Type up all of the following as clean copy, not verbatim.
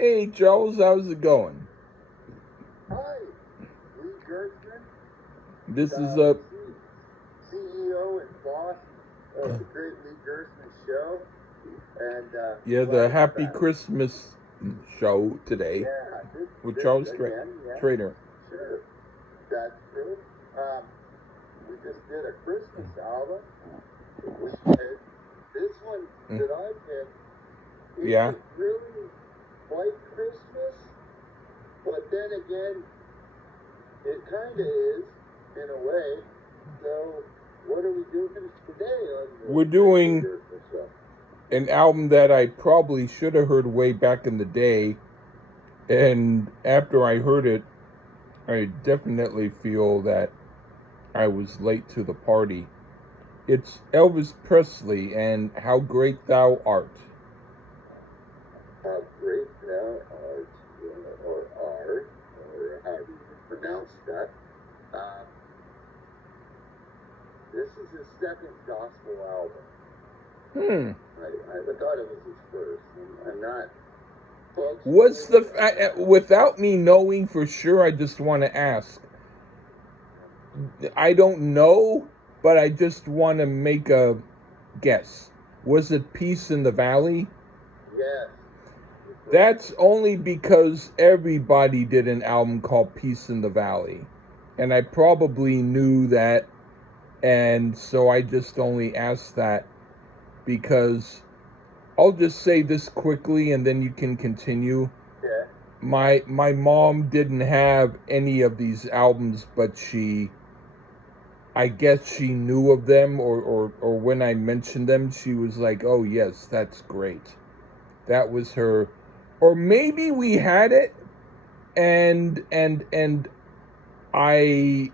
Hey, Charles, how's it going? Hi, Lee Gertzman, This is CEO and boss of the Great Lee Gertzman Show, and yeah, the glad you're Happy back. Christmas show today Yeah, with this Charles again, yeah, Traynor. sure, that's true. Um, we just did a Christmas album. This one Mm. that I picked, is Yeah. it really quite Christmas? But then again, it kind of is, in a way. So, what are we doing today on the We're Great Lee doing Gertzman Show? an album that I probably should have heard way back in the day, and after I heard it, I definitely feel that I was late to the party. It's Elvis Presley and How Great Thou Art. How great thou art, or art, or however you pronounce that. Um, this is his second gospel album. I thought it was his first. I'm not. Folks, What's without me knowing for sure, I just want to ask. I don't know, but I just want to make a guess. Was it Peace in the Valley? Yes. That's only because everybody did an album called Peace in the Valley. And I probably knew that. And so I just only asked that because I'll just say this quickly and then you can continue. Yeah. My mom didn't have any of these albums, but I guess she knew of them, or when I mentioned them, she was like, "Oh yes, that's great." That was her, or maybe we had it, and I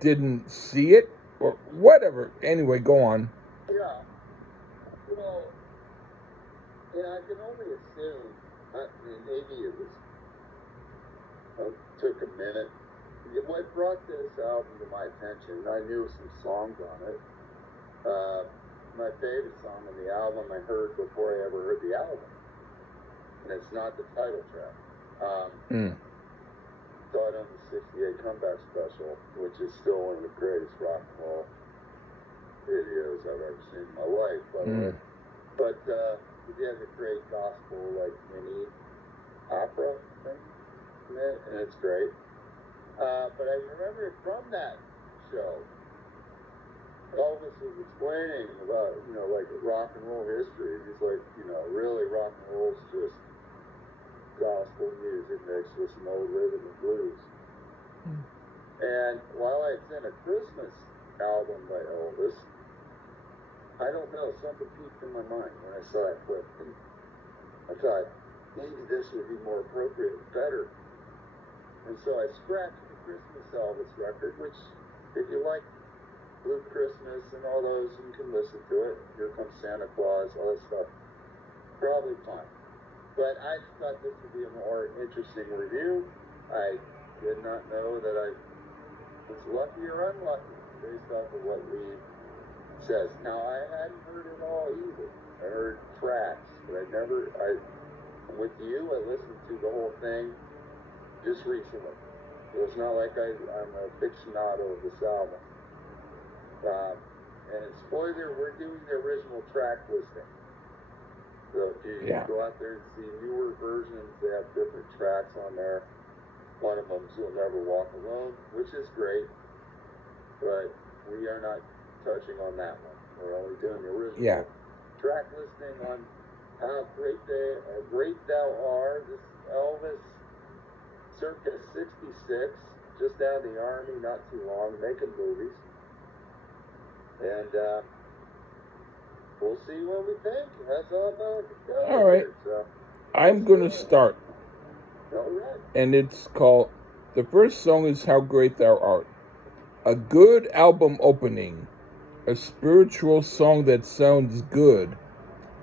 didn't see it, or whatever. Anyway, go on. Yeah. Well, and I can only assume. Maybe it was took a minute. What brought this album to my attention? I knew some songs on it. My favorite song on the album I heard before I ever heard the album, and it's not the title track. Saw it on the '68 Comeback Special, which is still one of the greatest rock and roll videos I've ever seen in my life, by the way. But it has a great gospel, like mini opera thing in it, and it's great. But I remember from that show, Elvis was explaining about, like rock and roll history. He's like, really rock and roll's just gospel music mixed with some old rhythm and blues. And while I had sent a Christmas album by Elvis, I don't know, something peaked in my mind when I saw that clip. And I thought, maybe this would be more appropriate and better. And so I scratched the Christmas Elvis record, which, if you like Blue Christmas and all those, you can listen to it. Here Comes Santa Claus, all that stuff. Probably fine. But I thought this would be a more interesting review. I did not know that I was lucky or unlucky based off of what Lee says. Now, I hadn't heard it all either. I heard tracks, but with you, I listened to the whole thing just recently. So it's not like I'm a aficionado of this album. And spoiler, we're doing the original track listing. So if you go out there and see newer versions, they have different tracks on there. One of them's You'll Never Walk Alone, which is great, but we are not touching on that one. We're only doing the original track listing on How Great Thou Art. This is Elvis, circa '66, just out of the Army, not too long, making movies. And we'll see what we think. That's all about it. All right. So, I'm going to start. All right. And it's called, the first song is How Great Thou Art. A good album opening. A spiritual song that sounds good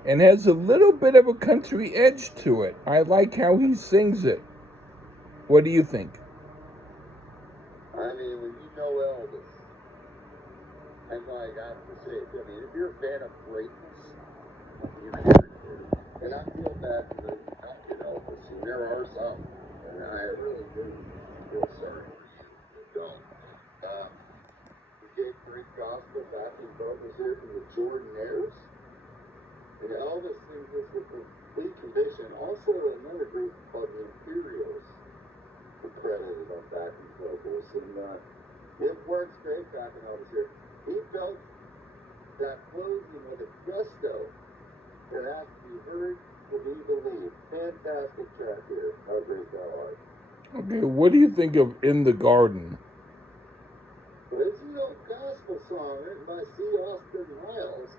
and has a little bit of a country edge to it. I like how he sings it. What do you think? I mean, when you know Elvis, and like I have to say, if you're a fan of greatness, you hear it. And I feel back to the Dunkin' Elvis, and there are some, and I really do feel sorry for you that don't. We gave great gospel back in vocals here from the Jordanaires, and Elvis sings this with complete conviction. Also, another group called the Imperials were credited on backing vocals, and it works great backing Elvis here. He felt that closing with a gusto that has to be heard to be believed. Fantastic track here. How great that was. Okay, what do you think of In the Garden? Well, it's an old gospel song written by C. Austin Wiles.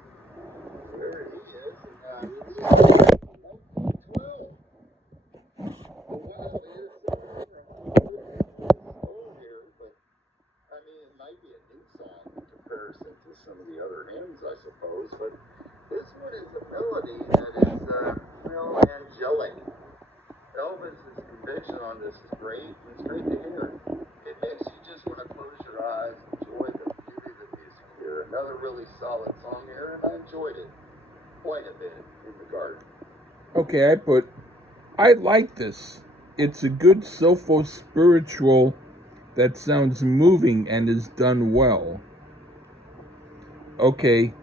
There he is. And released in 1912. Well, wow, it's old here, but I mean, it might be a new song in comparison to some of the other hymns, I suppose. But this one is a melody that is real angelic. Elvis's conviction on this is great, and it's great to hear. It makes you just want to close your eyes, enjoy the beauty of the music here. Another really solid song here, and I enjoyed it quite a bit in the garden. Okay, I like this. It's a good soulful spiritual that sounds moving and is done well. Okay,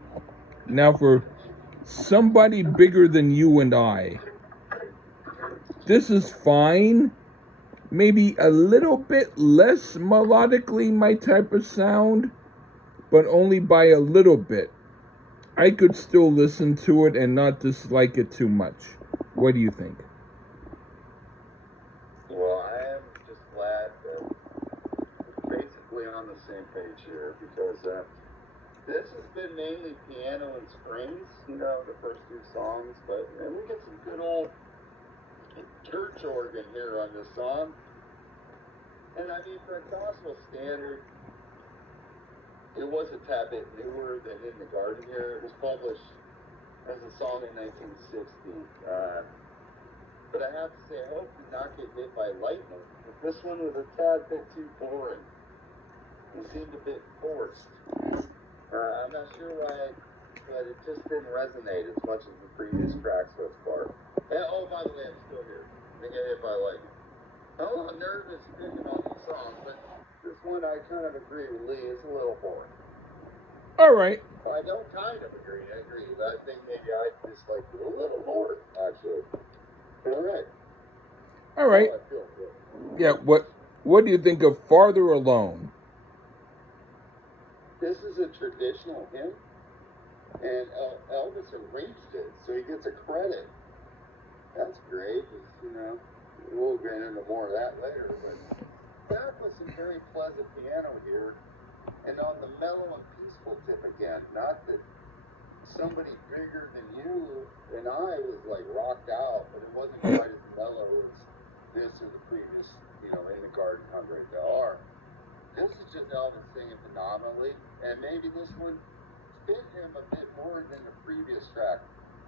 now for Somebody Bigger Than You and I. This is fine. Maybe a little bit less melodically my type of sound, but only by a little bit. I could still listen to it and not dislike it too much. What do you think? Well, I am just glad that we're basically on the same page here, because this has been mainly piano and strings, the first two songs, but we get some good old church organ here on this song. And I mean, for a gospel standard, it was a tad bit newer than In the Garden here. It was published as a song in 1960. But I have to say, I hope did not get hit by lightning. But this one was a tad bit too boring. It seemed a bit forced. I'm not sure why, but it just didn't resonate as much as the previous tracks thus far. And, oh, by the way, I'm still here. They get hit by lightning. I'm a little nervous picking on these songs, but this one I kind of agree with Lee. It's a little boring. All right. Well, I don't kind of agree. I agree. I think maybe I disliked it a little more, actually. All right. All right. Oh, I feel good. Yeah, what do you think of Farther Alone? This is a traditional hymn, and Elvis arranged it, so he gets a credit. That's great. We'll get into more of that later, but back with some very pleasant piano here, and on the mellow and peaceful tip again. Not that Somebody Bigger Than You and I was like rocked out, but it wasn't quite as mellow as this or the previous, In the Garden, How Great Thou Art. This is just Elvis singing phenomenally, and maybe this one fit him a bit more than the previous track.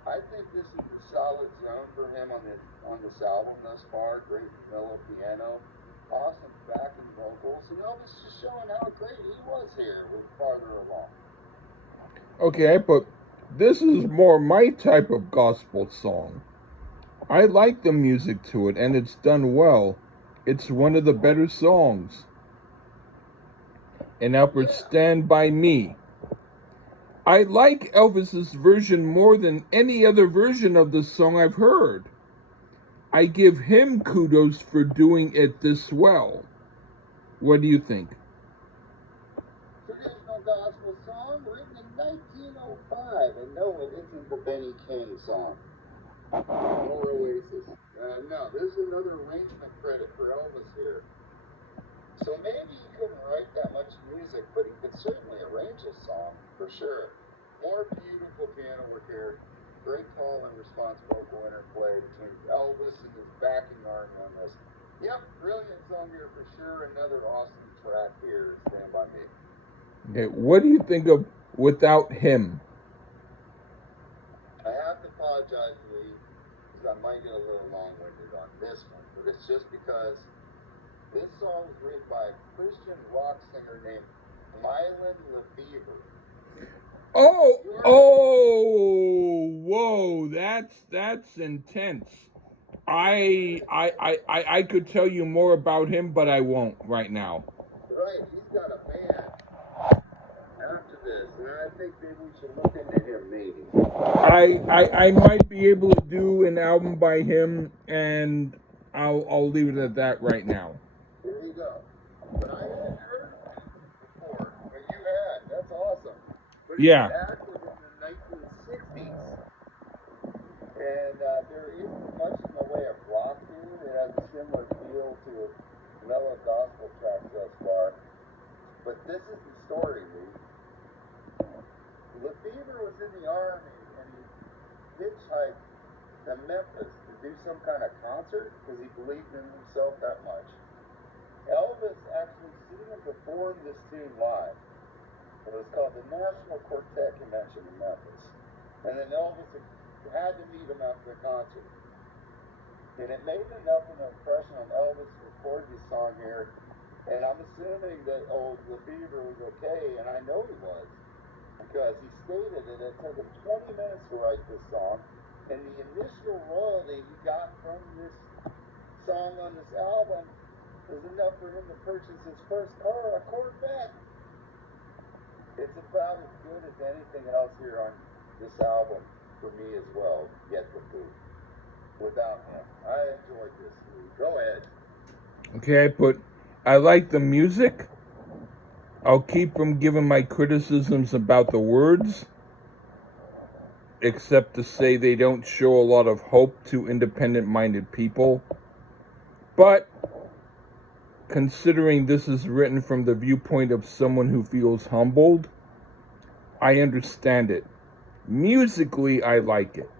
I think this is a solid zone for him on this album thus far. Great mellow piano, awesome backing vocals, and Elvis just showing how great he was here with Farther Along. Okay, but this is more my type of gospel song. I like the music to it, and it's done well. It's one of the better songs. And now for Stand By Me. I like Elvis's version more than any other version of the song I've heard. I give him kudos for doing it this well. What do you think? Traditional gospel song written in 1905, and no, it isn't the Benny King song or Oasis. No, there's another arrangement credit for Elvis here. So maybe he couldn't write that much music, but he could certainly arrange a song for sure. More beautiful piano work here. Great call and response vocal interplay between Elvis and his backing army on this. Yep, brilliant song here for sure. Another awesome track here. Stand By Me. Okay, what do you think of Without Him? I have to apologize, Lee, because I might get a little long-winded on this one, but it's just because this song was written by a Christian rock singer named Mylon Lefevre. Whoa, that's intense. I could tell you more about him, but I won't right now. Right, he's got a band after this, and I think maybe we should look into him, maybe. I might be able to do an album by him, and I'll leave it at that right now. There you go. But I hadn't heard of him before. But you had. That's awesome. But he was active in the 1960s. And there isn't much in the way of rock to it. It has a similar feel to mellow gospel tracks thus far. But this is the story, Lee. Lefevre was in the Army, and he hitchhiked to Memphis to do some kind of concert because he believed in himself that much. Elvis actually seen him perform this tune live. It was called the National Quartet Convention in Memphis. And then Elvis had to meet him after the concert. And it made enough of an impression on Elvis to record this song here. And I'm assuming that old Lefevre was okay, and I know he was. Because he stated that it took him 20 minutes to write this song. And the initial royalty he got from this song on this album was enough for him to purchase his first car, a Corvette. It's about as good as anything else here on this album for me as well, yet to prove. Without him, I enjoyed this. Go ahead. Okay, but I like the music. I'll keep from giving my criticisms about the words, except to say they don't show a lot of hope to independent-minded people. But considering this is written from the viewpoint of someone who feels humbled, I understand it. Musically, I like it.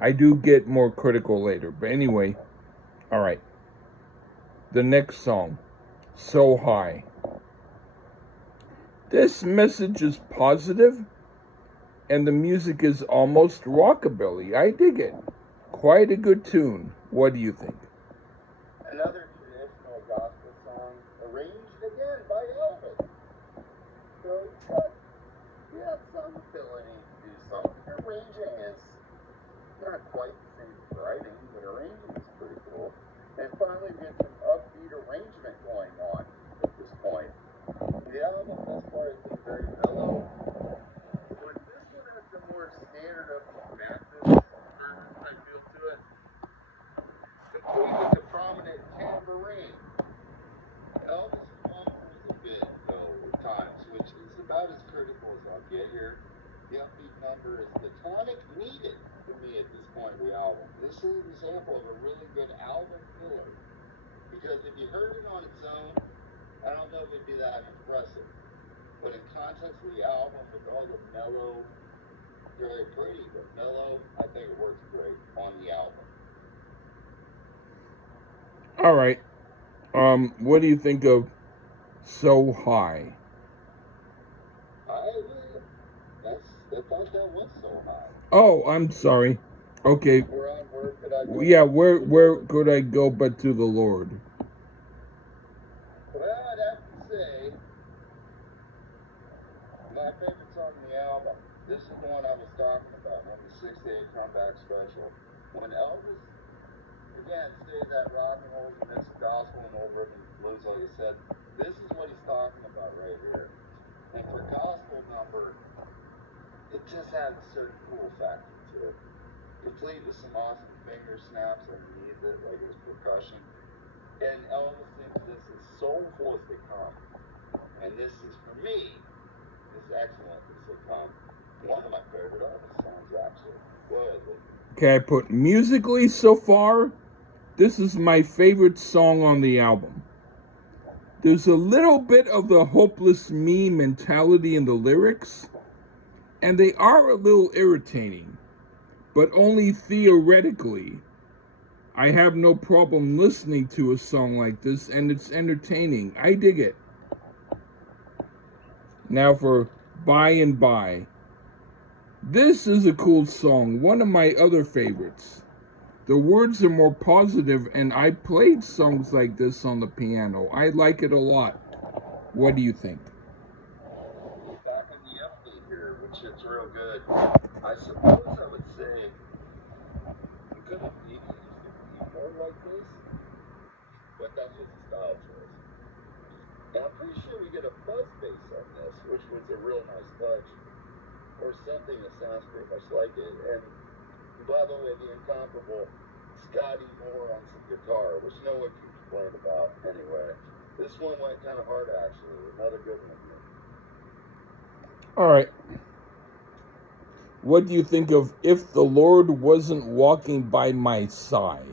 I do get more critical later, but anyway, all right. The next song, So High. This message is positive, and the music is almost rockabilly. I dig it. Quite a good tune. What do you think? Another traditional gospel song, arranged again by Elvis. So he has some ability to do something. Arranging is not quite the same as writing, but arranging is pretty cool. And finally, we get some upbeat arrangement going on at this point. The album thus far has been very mellow, but this one has some more standard upbeat Baptist type feel to it, complete with the prominent tambourine. Elvis fumbles a bit, though, at times, which is about as critical as I'll get here. The upbeat number is the tonic needed to me at this point of the album. This is an example of a really good album filler. Because if you heard it on its own, I don't know if it'd be that impressive. But in context of the album, with all the mellow, very pretty, but mellow, I think it works great on the album. All right. What do you think of So High? I thought that was So High. Oh, I'm sorry. Okay. Where could I go? Yeah, where could I go but to the Lord? Well, I'd have to say, my favorite song on the album, this is the one I was talking about, on the 6-day comeback special. When Elvis, again, stated that rock and roll is a mix of gospel and old rhythm and blues, like I said, this is what he's talking about right here. And for gospel number, it just has a certain cool factor to it. Complete with some awesome finger snaps underneath it, like his percussion. And Elvis thinks this is soulful as they come. And this is, for me, is excellent as they come. One of my favorite Elvis songs, actually. Go ahead, Luke. Okay, I put musically so far, this is my favorite song on the album. There's a little bit of the hopeless me mentality in the lyrics, and they are a little irritating, but only theoretically. I have no problem listening to a song like this, and it's entertaining. I dig it. Now for By and By. This is a cool song, one of my other favorites. The words are more positive, and I played songs like this on the piano. I like it a lot. What do you think? Back in the upbeat here, I suppose I would say, could it be more like this? But that's just a style choice. Now, I'm pretty sure we get a fuzz bass on this, which was a real nice touch, or something that sounds pretty much like it. And by the way, the incomparable Scotty Moore on some guitar, which no one can complain about anyway. This one went kind of hard, actually. Another good one. All right. What do you think of If the Lord Wasn't Walking by My Side?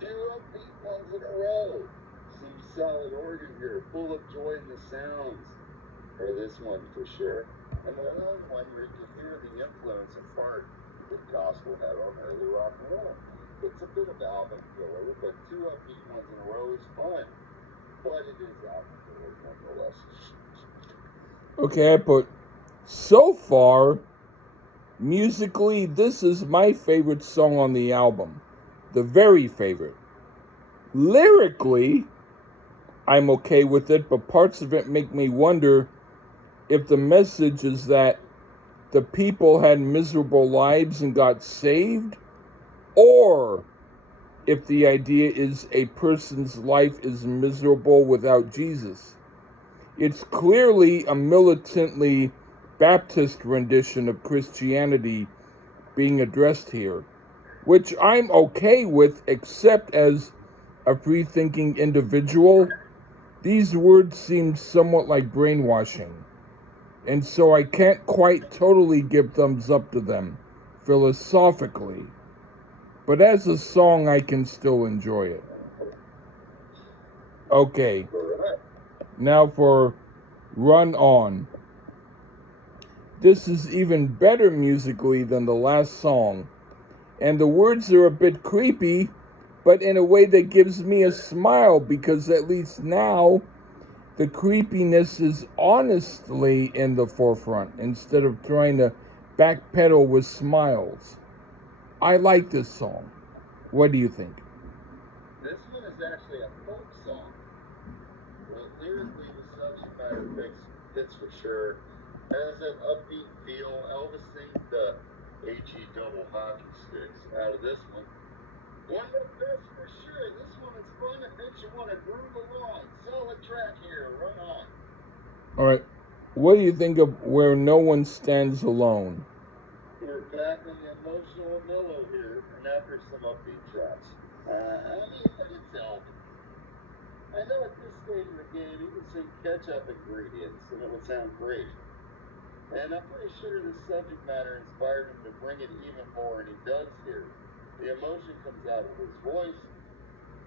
2 upbeat ones in a row. Some solid organ here, full of joy in the sounds. Or this one for sure. And the long one where you can hear the influence and part that gospel had on early rock and roll. It's a bit of album filler, but 2 upbeat ones in a row is fun. But it is album filler nonetheless. Okay, but so far, musically, this is my favorite song on the album. The very favorite. Lyrically, I'm okay with it, but parts of it make me wonder if the message is that the people had miserable lives and got saved, or if the idea is a person's life is miserable without Jesus. It's clearly a militantly Baptist rendition of Christianity being addressed here, which I'm okay with, except as a free-thinking individual, these words seem somewhat like brainwashing, and so I can't quite totally give thumbs up to them philosophically. But as a song, I can still enjoy it. Okay, now for Run On. This is even better musically than the last song, and the words are a bit creepy, but in a way that gives me a smile, because at least now the creepiness is honestly in the forefront instead of trying to backpedal with smiles. I like this song. What do you think? This one is actually a folk song. Well, lyrically, the subject matter fits for sure. It has an upbeat feel. Elvis sings the AG double hockey sticks out of this one. One of the best for sure. This one is fun. It makes you want to groove along. Solid track here. Run on. All right. What do you think of Where No One Stands Alone? We're back on the emotional and mellow here, and after some upbeat tracks. But it's Elvis. I know at this stage of the game, you can sing ketchup ingredients, and it will sound great. And I'm pretty sure the subject matter inspired him to bring it even more, and he does here. The emotion comes out of his voice,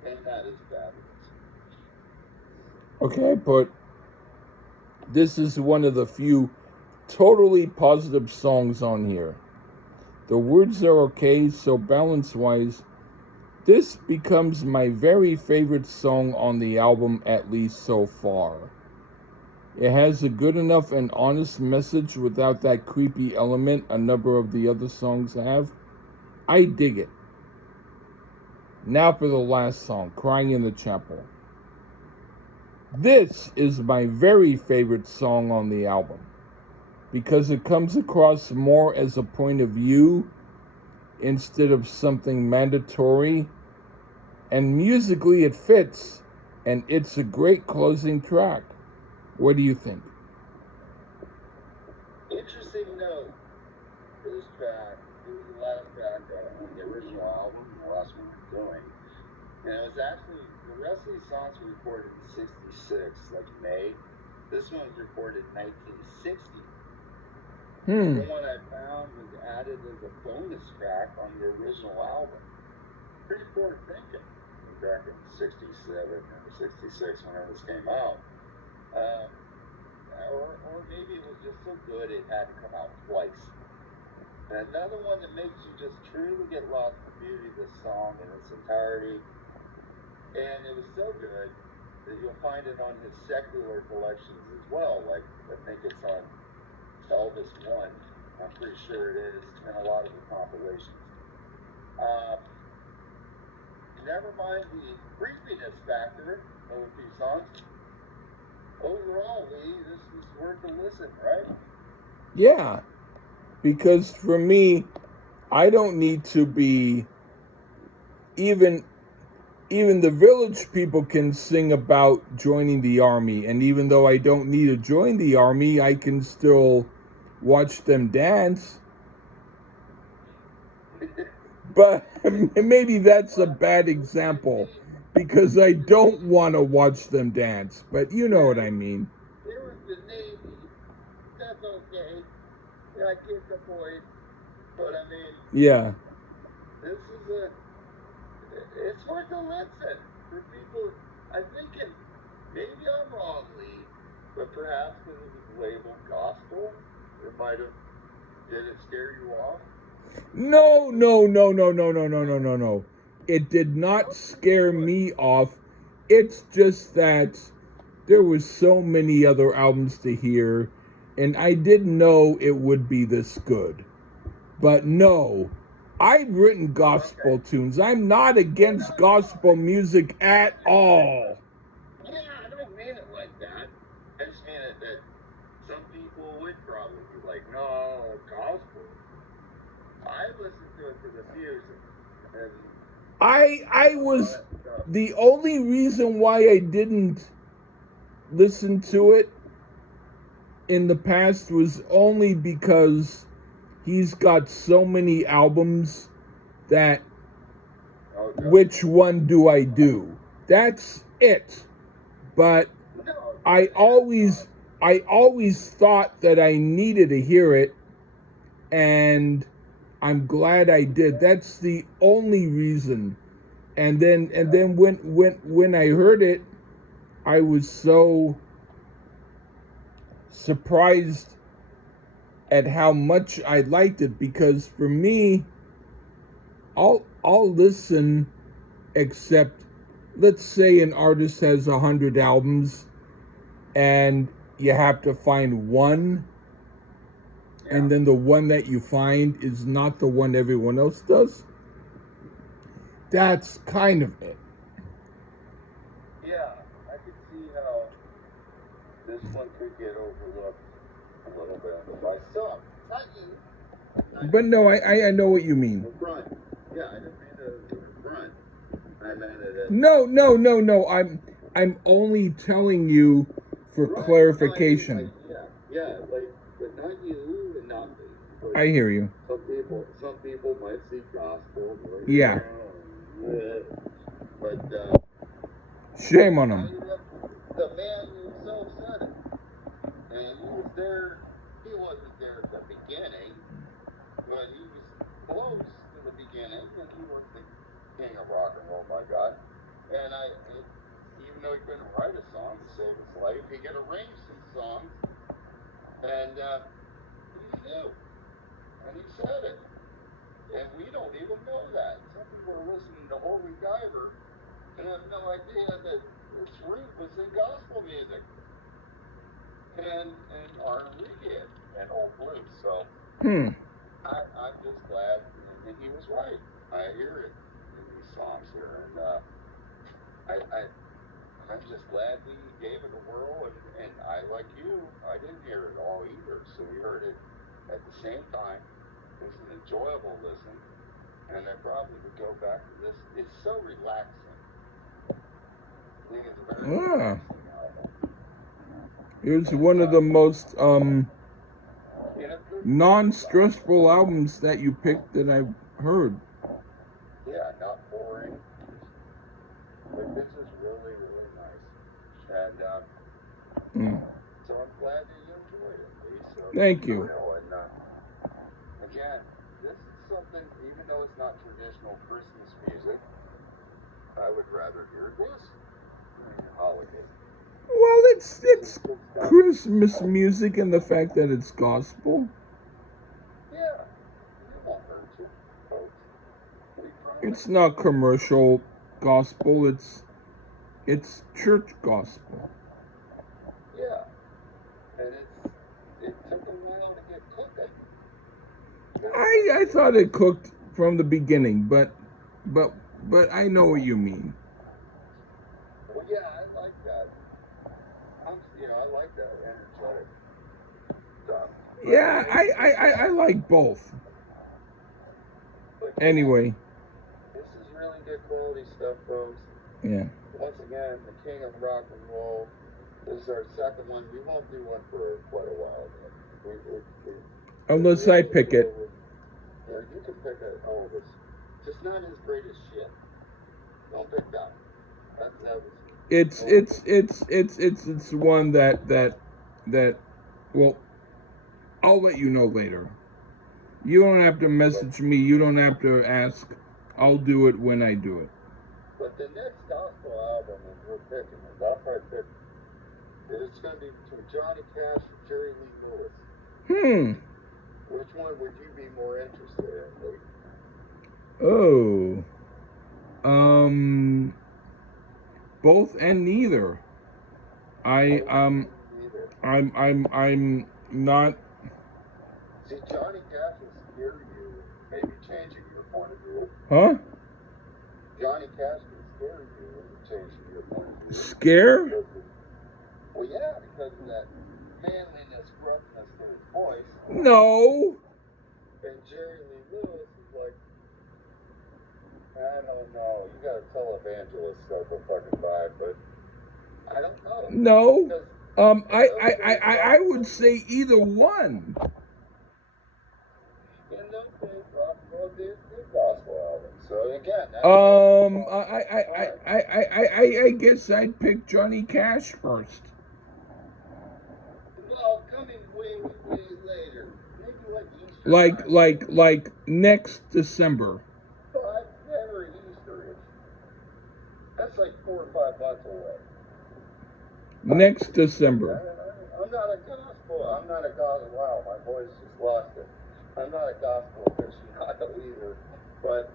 and that is fabulous. Okay, but this is one of the few totally positive songs on here. The words are okay, so balance-wise, this becomes my very favorite song on the album, at least so far. It has a good enough and honest message without that creepy element a number of the other songs have. I dig it. Now for the last song, Crying in the Chapel. This is my very favorite song on the album because it comes across more as a point of view instead of something mandatory, and musically it fits, and it's a great closing track. What do you think? Interesting note for this track. It was the last track on the original album, the last one we're doing. And it was actually, the rest of these songs were recorded in 66, like May. This one was recorded in 1960. The one I found was added as a bonus track on the original album. Pretty forward thinking. Back in 67 or 66, whenever this came out. Or maybe it was just so good it had to come out twice. And another one that makes you just truly get lost in the beauty of this song in its entirety. And it was so good that you'll find it on his secular collections as well. Like, I think it's on Elvis 1. I'm pretty sure it is, and a lot of the compilations. Never mind the creepiness factor of a few songs. Overall, Lee, this is worth a listen, right? Yeah. Because for me, I don't need to be even the village people can sing about joining the army, and even though I don't need to join the army, I can still watch them dance. But maybe that's a bad example because I don't want to watch them dance. But you know what I mean. It was the Navy. That's okay. I get the point. But I mean, Yeah. this is it's worth a listen for people. I think maybe I'm wrong, Lee, but perhaps because it was labeled gospel, did it scare you off? No. It did not scare me off. It's just that there was so many other albums to hear, and I didn't know it would be this good. But no, I've written gospel tunes. I'm not against gospel music at all. Yeah, I don't mean it like that. I just mean it that some people would probably be like, no, gospel. I listen to it for the music. And I was the only reason why I didn't listen to it in the past was only because he's got so many albums that which one do I do? That's it. But I always thought that I needed to hear it, and I'm glad I did. That's the only reason. And then when I heard it, I was so surprised at how much I liked it, because for me, I'll listen, except let's say an artist has 100 albums and you have to find one, and then the one that you find is not the one everyone else does. That's kind of it. Yeah, I could see how this one could get overlooked a little bit by some. Not you. But no, I know what you mean. The front. Yeah, I didn't mean the front. I meant it as... No. I'm only telling you for clarification. Yeah, like, but not you and not me. But I hear you. some people might see gospel. Like, Yeah. But Shame on them. the man himself said it, and he was there. He wasn't there at the beginning, but he was close to the beginning, and he was the king of rock and roll, my God. And even though he couldn't write a song to save his life, he could arrange some songs, and he knew, and he said it. And we don't even know that. Some people are listening to Holy Diver and have no idea that its root was in gospel music and R&B and old blues. So I'm just glad, and he was right. I hear it in these songs here, and I'm just glad we gave it a whirl. And I, like you, I didn't hear it all either, so we heard it at the same time. It was an enjoyable listen, and I probably would go back to this. It's so relaxing. I think it's a very relaxing album. It's one of the most non-stressful albums that you picked that I've heard. Yeah, not boring. But this is really, really nice. And so I'm glad that you enjoyed it, Lee. So, thank you. And again, this is something, even though it's not traditional Christmas music, I would rather hear this during the holidays. Well, it's Christmas music, and the fact that it's gospel. Yeah, it won't hurt you, folks. It's not commercial gospel. It's church gospel. Yeah, and it took a while to get cooking. I thought it cooked from the beginning, but I know what you mean. Well, yeah, I like that. I like that energetic stuff. Yeah, I like both. Anyway. This is really good quality stuff, folks. Yeah. Once again, the king of rock and roll. This is our second one. We won't do one for quite a while. Unless I pick it. Yeah, you can pick it, Elvis. Just not his greatest shit. Don't pick that. That was. It's one that. Well, I'll let you know later. You don't have to message me. You don't have to ask. I'll do it when I do it. But the next gospel album is we're picking is I'll probably pick. It's going to be between Johnny Cash and Jerry Lee Lewis. Which one would you be more interested in, Oh. Both and neither. I'm not. See, Johnny Cash will scare you, maybe changing your point of view. Huh? Johnny Cash can scare you into changing your point of view. Scare? Well, yeah, because of that manliness, gruffness to his voice. No. And Jerry Lee Lewis is like, I don't know. You got a televangelist type of fucking vibe, but I don't know. No. I would say either one. In those days, rock and roll did gospel albums. So again, I guess I'd pick Johnny Cash first. Well, coming way later. Maybe Like next December. But never Easter-ish. That's like 4 or 5 months away. Next December. I'm not a gospel. Wow, my voice just lost it. I'm not a gospel aficionado either. But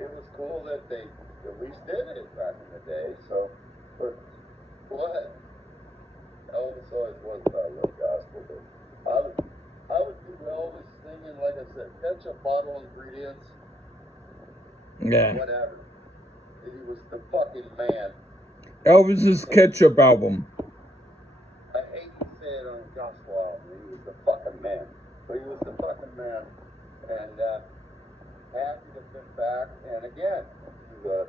it was cool that they at least did it back in the day. So, but what? Elvis always was about a little gospel. But I would do Elvis singing, like I said, ketchup bottle ingredients. Yeah. Whatever. He was the fucking man. Elvis's ketchup album. I hate to say it on a gospel album. He was the fucking man. But he was the fucking man. And happy to have been back. And again, he's a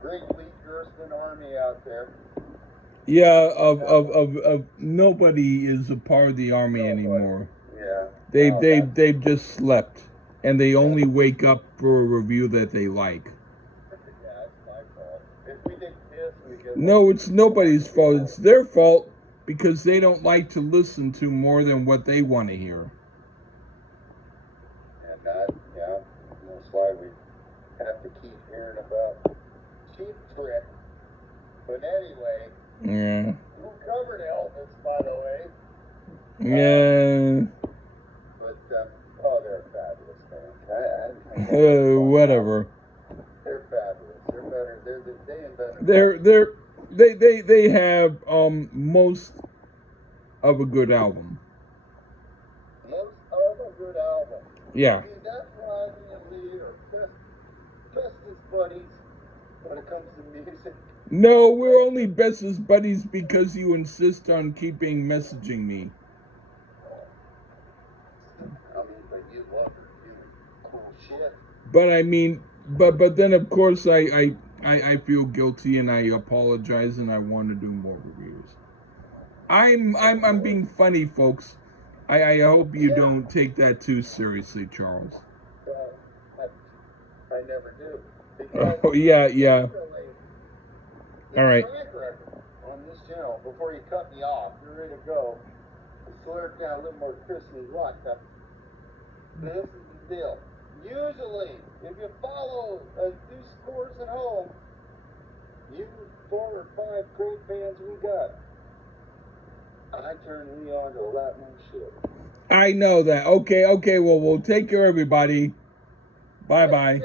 great Lee Gersten army out there. Yeah, of nobody is a part of the army anymore. Yeah. They've just slept, and they only wake up for a review that they like. Yeah, it's my fault. If we did this, we get. No, it's nobody's fault. It's their fault because they don't like to listen to more than what they want to hear. And that's why we have to keep hearing about Cheap Trick. But anyway. Yeah. Who covered Elvis, by the way? Yeah. But they're fabulous, man. Whatever. They're fabulous. They're better. They have most of a good album. Most of a good album. Yeah. I mean, that's why me and Lee are bestest buddies when it comes to music. No, we're only bestest buddies because you insist on keeping messaging me. I mean, but you love her. You cool shit. But I mean, but then of course I feel guilty and I apologize and I want to do more reviews. I'm being funny, folks. I hope you don't take that too seriously, Charles. I never do. Oh yeah. All right. On this channel, before you cut me off, you're ready to go. Slow it down a little more crisply. What? This is the deal. Usually, if you follow these scores at home, you 4 or 5 great fans we got. I turn Lee on to a lot more shit. I know that. Okay. Well, take care, everybody. Bye.